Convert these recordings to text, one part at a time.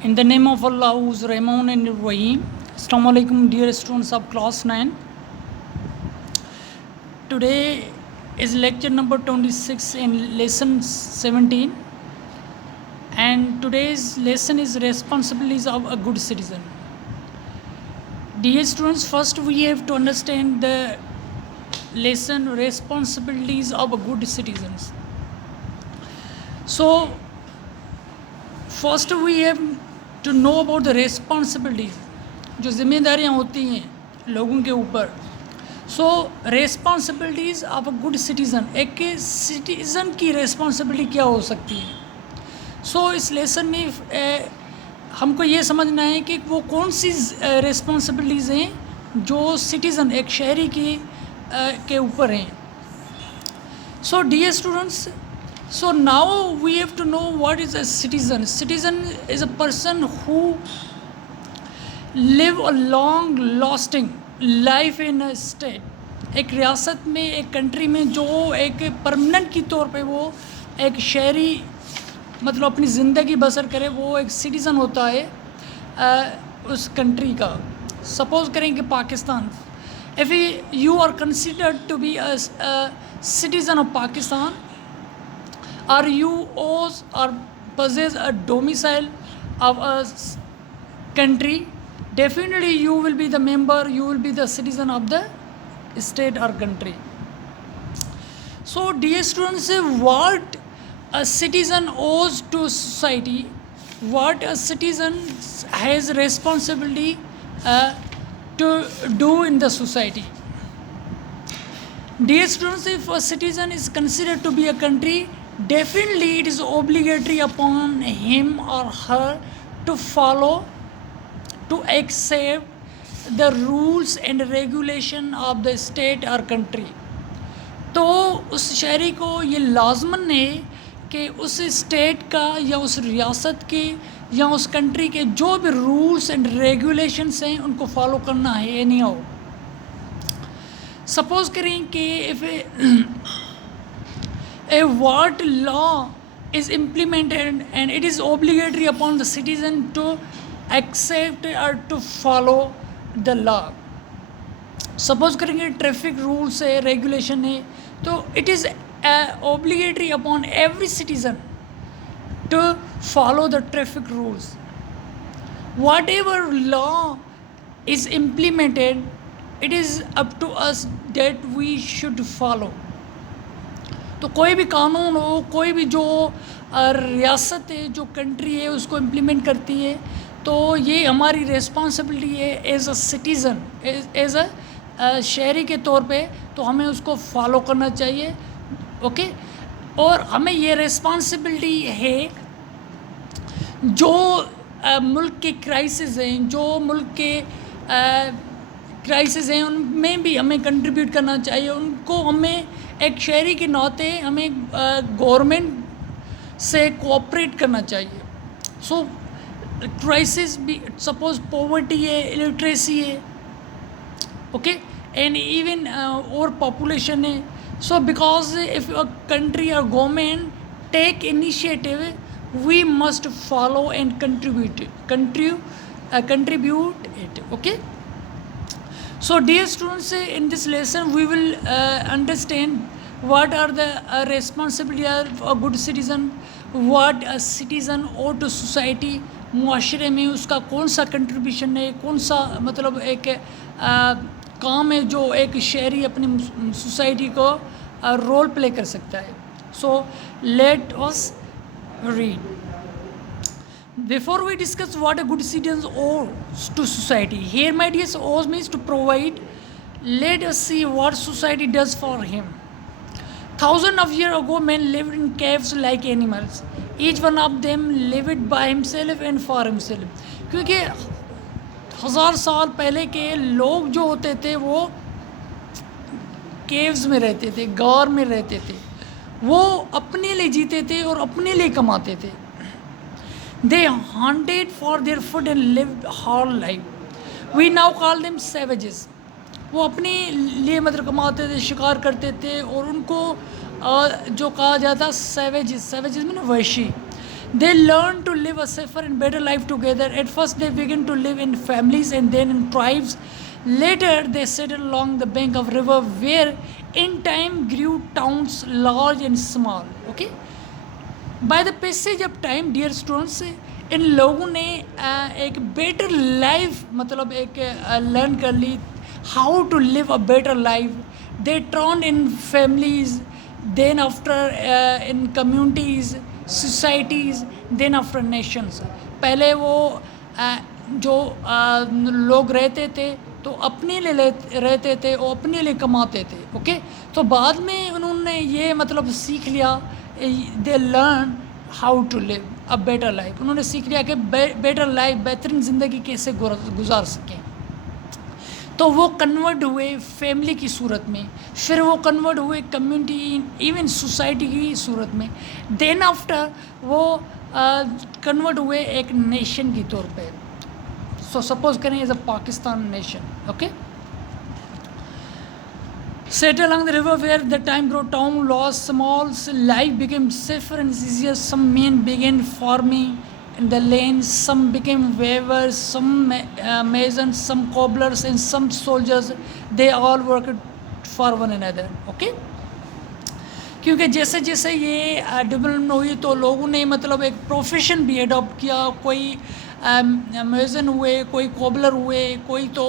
In the name of Allah, who's Rahman and Rahim. Assalamu alaikum, dear students of class 9. Today is lecture number 26 in lesson 17. And today's lesson is responsibilities of a good citizen. Dear students, first we have to understand the lesson responsibilities of a good citizens. So, first we have to know about the responsibilities, जो जिम्मेदारियाँ होती हैं लोगों के ऊपर. So responsibilities of a good citizen, एक citizen की responsibility क्या हो सकती है. सो इस लेसन में हमको ये समझना है कि वो कौन सी रेस्पॉन्सिबिलिटीज़ हैं जो सिटीज़न एक शहरी की के ऊपर हैं. So dear students, so now we have to know what is a citizen. Citizen is a person who live a long lasting life in a state. एक रियासत में, एक कंट्री में जो एक परमानेंट की तौर पे वो एक शहरी मतलब अपनी ज़िंदगी बसर करे, वो एक सिटीज़न होता है उस कंट्री का. सपोज़ करें कि Pakistan, if you are considered to be a citizen of Pakistan, or you own or possess a domicile of a country, definitely you will be the member, you will be the citizen of the state or country. So dear students, what a citizen owes to society, what a citizen has responsibility to do in the society. Dear students, if a citizen is considered to be a country, definitely it is obligatory upon him or her to follow, to accept the rules and regulation of the state or country. तो उस शहरी को ये लाजमन है कि उस state का या उस रियासत के या उस कंट्री के जो भी रूल्स एंड रेगुलेशंस हैं उनको फॉलो करना है या नहीं हो. सपोज़ करें कि if a what law is implemented and it is obligatory upon the citizen to accept or to follow the law. Suppose करेंगे ट्रैफिक रूल्स है, रेगुलेशन है, तो it is obligatory upon every citizen to follow the traffic rules. Whatever law is implemented, it is up to us that we should follow. तो कोई भी कानून हो, कोई भी जो रियासत है, जो कंट्री है, उसको इम्प्लीमेंट करती है, तो ये हमारी रिस्पॉन्सिबिलिटी है as a citizen, as a शहरी के तौर पे, तो हमें उसको फॉलो करना चाहिए. ओके. और हमें ये रिस्पॉन्सिबिलिटी है जो मुल्क के क्राइसिस हैं, जो मुल्क के क्राइसिस हैं, उनमें भी हमें कंट्रीब्यूट करना चाहिए. उनको हमें एक शहरी के नाते हमें गवर्नमेंट से कोऑपरेट करना चाहिए. सो क्राइसिस भी, सपोज पॉवर्टी है, इलिटरेसी है, ओके, एंड इवन और पॉपुलेशन है. So because if a country और government take initiative, we must follow and contribute it. Okay. So dear students, in this lesson we will understand what are the responsibilities of a good citizen, what a citizen ought to society. मुआशरे में उसका कौन सा contribution है, कौन सा मतलब एक काम है जो एक शहरी अपनी सोसाइटी को रोल प्ले कर सकता है. So let us read. Before we discuss what a good citizen owes to society, here my dear, owes means to provide. Let us see what society does for him. Thousands of years ago, men lived in caves like animals. Each one of them lived by himself and for himself. क्योंकि 1000 साल पहले के लोग जो होते थे वो caves में रहते थे, गार में रहते थे. वो अपने लिए जीते थे और अपने लिए कमाते थे. They hunted for their food and lived hard life. We now call them savages. वो अपने लिए मतलब कमाते थे, शिकार करते थे, और उनको जो कहा जाता सैवेजेस, सैवेजेस में ना वहशी. They learn to live a safer and better life together. At first, they begin to live in families and then in tribes. Later, they settled along the bank of river, where in time grew towns large and small. Okay. By the passage of time dear students, इन लोगों ने एक better life मतलब एक learn कर ली, how to live a better life. They turn in families, then after in communities, societies, then after nations. पहले वो जो लोग रहते थे तो अपने लिए रहते थे, वो अपने लिए कमाते थे. ओके. तो बाद में उन्होंने ये मतलब सीख लिया, they learn how to live a better life. उन्होंने सीख लिया कि बेटर लाइफ, बेहतरीन ज़िंदगी कैसे गुजार सकें. तो वो कन्वर्ट हुए फैमिली की सूरत में, फिर वो कन्वर्ट हुए कम्युनिटी, इवन सोसाइटी की सूरत में. देन आफ्टर वो कन्वर्ट हुए एक नेशन की तौर पे. सो सपोज करें as a Pakistan nation. Okay. Set along the river where the time grew town lost small, life became safer and easier. Some men began farming in the lanes, some became weavers, some masons, some cobblers, and some soldiers. They all worked for one another. Okay. क्योंकि जैसे जैसे ये development हुई तो लोगों ने मतलब एक प्रोफेशन भी अडॉप्ट किया. कोई मेजन हुए, कोई कॉबलर हुए, कोई तो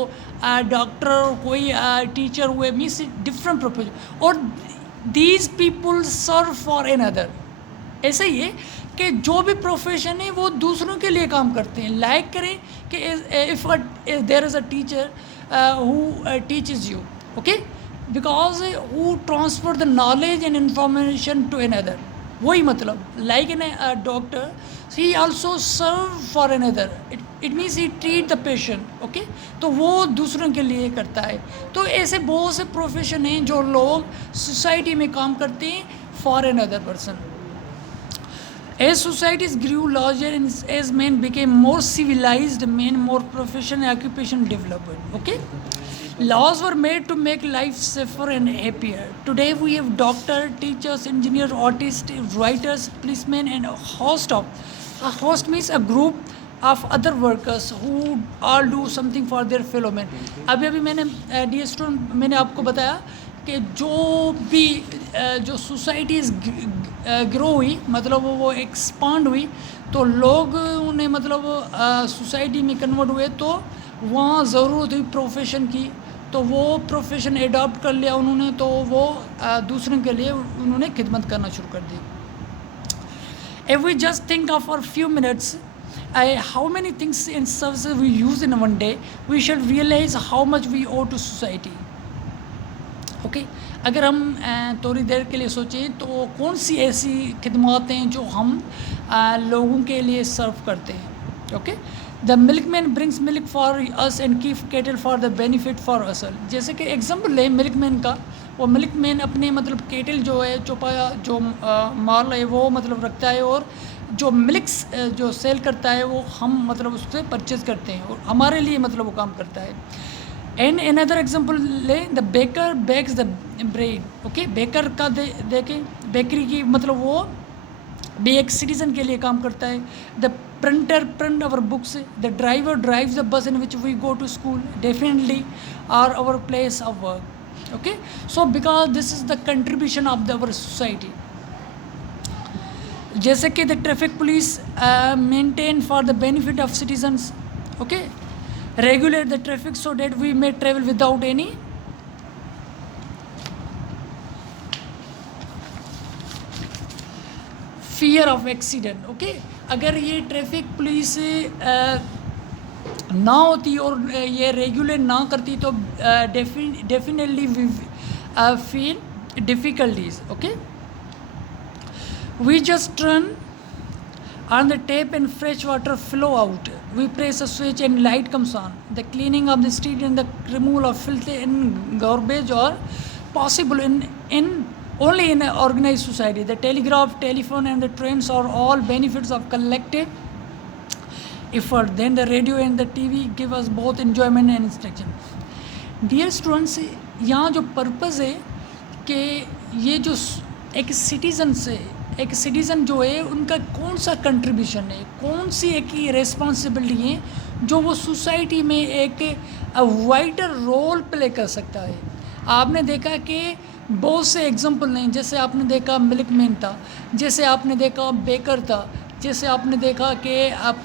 डॉक्टर, कोई टीचर हुए, मीन्स डिफरेंट प्रोफेशन. और these people serve for another. ऐसा ही है कि जो भी प्रोफेशन है वो दूसरों के लिए काम करते हैं. लाइक करें कि if there is a teacher who teaches you. Okay. Because who transfer the knowledge and information to another. वही मतलब like in a doctor, he also serve for another. It means he treat the patient. Okay. तो वो दूसरों के लिए करता है. तो ऐसे बहुत से प्रोफेशन हैं जो लोग सोसाइटी में काम करते हैं for another person. As societies grew larger and as men became more civilized, men more profession and occupation developed. Okay. Laws were made to make life safer and happier. Today we have doctors, teachers, engineers, artists, writers, policemen, and a host means a group of other workers who all do something for their fellow men. अभी मैंने dear student मैंने आपको बताया कि जो भी जो societies grow हुई मतलब वो एक्सपांड हुई तो लोग उन्हें मतलब सोसाइटी में कन्वर्ट हुए तो वहाँ ज़रूरत हुई प्रोफेशन की तो वो प्रोफेशन एडॉप्ट कर लिया उन्होंने तो वो दूसरों के लिए उन्होंने खिदमत करना शुरू कर दी. If we just think of for a few minutes how many things and services we use in one day, we should realize how much we owe to society. Okay? अगर हम थोड़ी देर के लिए सोचें तो कौन सी ऐसी खिदमत हैं जो हम लोगों के लिए सर्व करते हैं. Okay. The milkman brings milk for us and keep kettle for the benefit for us. जैसे कि एग्जांपल ले मिल्कमैन का, वो मिल्कमैन अपने मतलब केटल जो है चौपाया जो माल है वो मतलब रखता है और जो मिल्क्स जो सेल करता है वो हम मतलब उससे परचेज़ करते हैं और हमारे लिए मतलब वो काम करता है. एंड अनदर एग्जांपल ले the baker bakes the bread. Okay. Baker का देखें बेकरी की मतलब वो भी एक सिटीज़न के लिए काम करता है. The printer print our books. The driver drives the bus in which we go to school definitely are our place of work. Okay, so because this is the contribution of our society. जैसे कि the traffic police maintain for the benefit of citizens. Okay, regulate the traffic so that we may travel without any fear of accident. Okay, अगर ये traffic police ना होती और ये regulate ना करती तो definitely we feel difficulties. Okay. We just turn on the tap and fresh water flow out. We press a switch and light comes on. The cleaning of the street and the removal of filth and garbage are possible in only in an organized society. The telegraph, telephone and the trains are all benefits of collective effort. Then the radio and the TV give us both enjoyment and instruction. Dear students, यहाँ जो purpose है कि ये जो एक citizen से एक citizen जो है उनका कौन सा कंट्रीब्यूशन है, कौन सी एक रिस्पॉन्सिबिलिटी है जो वो सोसाइटी में एक वाइटर रोल प्ले कर सकता है। आपने देखा कि बहुत से एग्जांपल नहीं, जैसे आपने देखा मिल्कमैन था, जैसे आपने देखा बेकर था, जैसे आपने देखा कि आप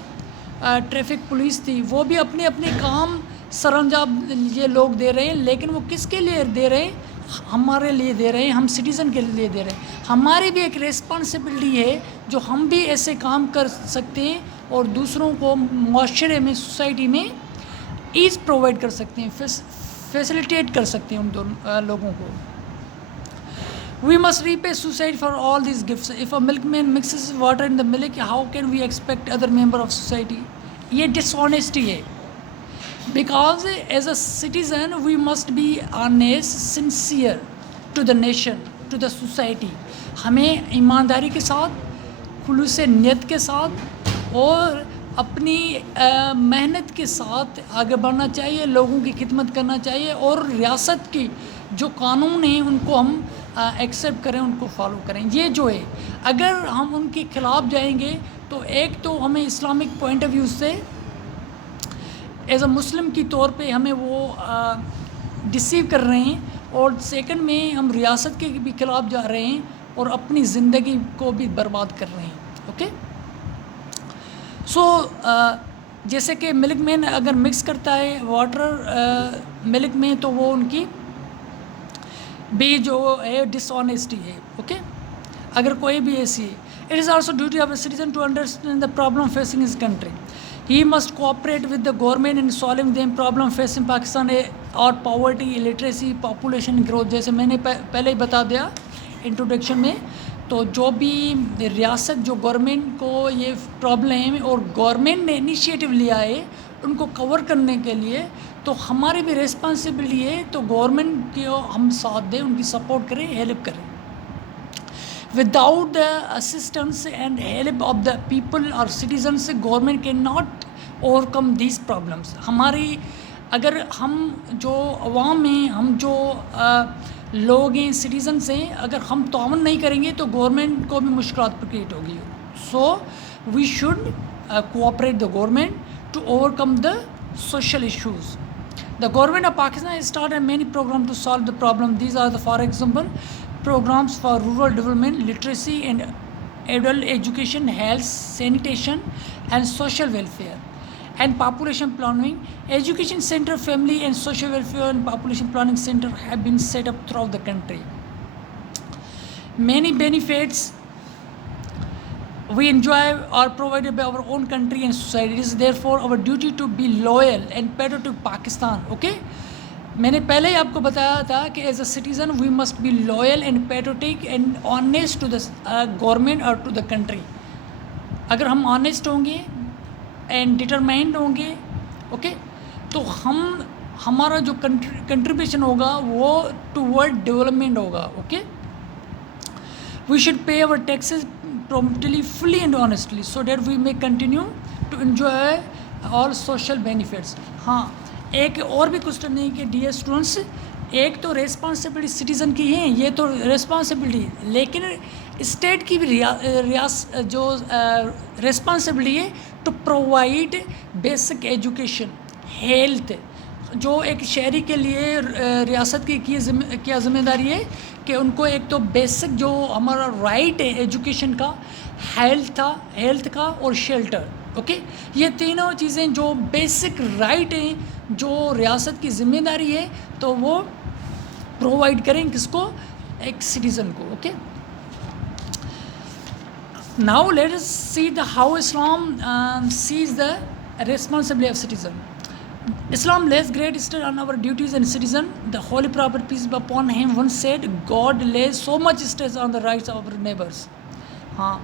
ट्रैफिक पुलिस थी, वो भी अपने अपने काम सरंजाम ये लोग दे रहे हैं, लेकिन वो किसके लिए दे रहे हैं? हमारे लिए दे रहे हैं, हम सिटीज़न के लिए दे रहे हैं। हमारी भी एक रिस्पॉन्सिबिलिटी है जो हम भी ऐसे काम कर सकते हैं और दूसरों को माशरे में, सोसाइटी में ईज़ प्रोवाइड कर सकते हैं, फैसिलिटेट कर सकते हैं उन दोनों लोगों को। We must repay society for all these gifts. If a milkman mixes water in the milk, how can we expect other member of society? ये dishonesty है. Because as a citizen, we must be honest, sincere to the nation, to the society. हमें ईमानदारी के साथ, खुलूस नियत के साथ और अपनी मेहनत के साथ आगे बढ़ना चाहिए, लोगों की खिदमत करना चाहिए और रियासत की जो कानून हैं उनको हम एक्सेप्ट करें, उनको फॉलो करें। ये जो है, अगर हम उनके ख़िलाफ़ जाएंगे तो एक तो हमें इस्लामिक पॉइंट ऑफ व्यू से एज अ मुस्लिम की तौर पे हमें वो डिसीव कर रहे हैं, और सेकंड में हम रियासत के भी ख़िलाफ़ जा रहे हैं और अपनी ज़िंदगी को भी बर्बाद कर रहे हैं। ओके, सो जैसे कि मिल्कमैन अगर मिक्स करता है वाटर मिल्क में, तो वो उनकी भी जो है डिसऑनेस्टी है। ओके, अगर कोई भी ऐसी है, it is also duty of a citizen to understand the problem facing his country. He must cooperate with the government in solving the problem facing Pakistan और पॉवर्टी, इलिटरेसी, पॉपुलेशन ग्रोथ। जैसे मैंने पहले ही बता दिया इंट्रोडक्शन में, तो जो भी रियासत, जो गवर्नमेंट को ये प्रॉब्लम और गवर्नमेंट ने इनिशिएटिव लिया है उनको कवर करने के लिए, तो हमारी भी रिस्पॉन्सिबिलिटी है तो गवर्नमेंट को हम साथ दें, उनकी सपोर्ट करें, हेल्प करें। Without the assistance and help of the people और citizens, government can not overcome these problems. हमारी, अगर हम जो अवाम हैं, हम जो लोग हैं, सिटीजन्स हैं, अगर हम ताउन नहीं करेंगे तो गवर्नमेंट को भी मुश्किलात क्रिएट होगी। So we should cooperate the government to overcome the social issues. The government of Pakistan has started many programs to solve the problem. These are the, for example, programs for rural development, literacy and adult education, health, sanitation and social welfare, and population planning. Education center, family and social welfare and population planning center have been set up throughout the country. Many benefits we enjoy are provided by our own country and society. It is therefore our duty to be loyal and patriotic to Pakistan. Okay, मैंने पहले ही आपको बताया था कि as a citizen we must be loyal and patriotic and honest to the government और to the country. अगर हम honest होंगे एंड डिटरमाइंड होंगे, ओके, तो हमारा जो कंट्रीब्यूशन होगा वो टूवर्ड डेवलपमेंट होगा। Okay, we should pay our taxes promptly, fully and honestly, so that we may continue to enjoy all social benefits. हाँ, एक और भी क्वेश्चन नहीं कि डियर स्टूडेंट्स, एक तो रिस्पॉन्सिबिलिटी सिटीज़न की है, ये तो रिस्पॉन्सिबिलिटी, लेकिन स्टेट की भी जो रिस्पॉन्सिबिलिटी है to provide basic education, health. जो एक शहरी के लिए रियासत की क्या ज़िम्मेदारी है कि उनको एक तो बेसिक जो हमारा राइट है एजुकेशन का, हेल्थ का और शेल्टर। ओके, ये तीनों चीज़ें जो बेसिक राइट हैं, जो रियासत की ज़िम्मेदारी है, तो वो प्रोवाइड करें किसको? एक सिटीज़न को। Okay, now let us see the how Islam sees the responsibility of citizen. Islam lays great stress on our duties and citizen. The Holy Prophet, peace be upon him, once said, God lays so much stress on the rights of our neighbors. हाँ,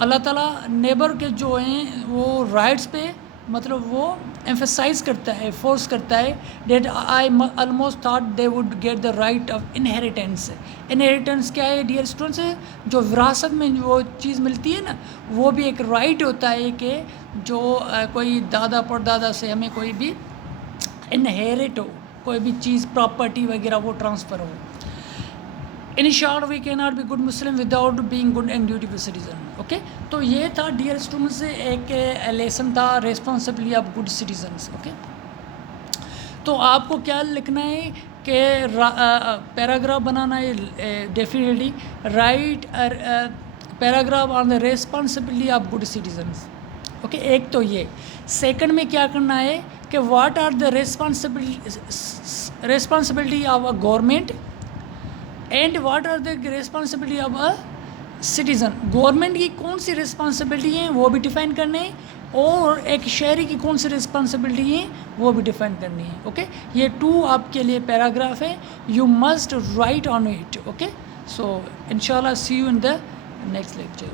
अल्लाह ताला neighbour के जो हैं वो rights पे मतलब वो emphasise करता है, फोर्स करता है, that I almost thought they would get the right of inheritance. Inheritance क्या है डियर स्टूडेंट्स? जो विरासत में वो चीज़ मिलती है ना, वो भी एक राइट होता है कि जो कोई दादा परदादा से हमें कोई भी इनहेरिट हो, कोई भी चीज़ प्रॉपर्टी वगैरह वो ट्रांसफ़र हो। In short we can not be good Muslim without being good and dutiful citizen. Okay, तो ये था डियर स्टूडेंट्स एक लेसन था responsibility of good citizens. Okay, तो आपको क्या लिखना है कि पैराग्राफ बनाना है, definitely write paragraph on the responsibility of good citizens. Okay, एक तो ये। सेकंड में क्या करना है कि what are the responsibility of a government and what are the responsibility of a citizen. Government की कौन सी रिस्पॉन्सिबिलिटी हैं वो भी डिफ़ाइन करने हैं, और एक शहरी की कौन सी रिस्पॉन्सिबिलिटी हैं वो भी डिफ़ाइन करनी है। ओके, ये 2 आपके लिए पैराग्राफ है, you must write on it. Okay, so इंशाल्लाह see you in the next lecture.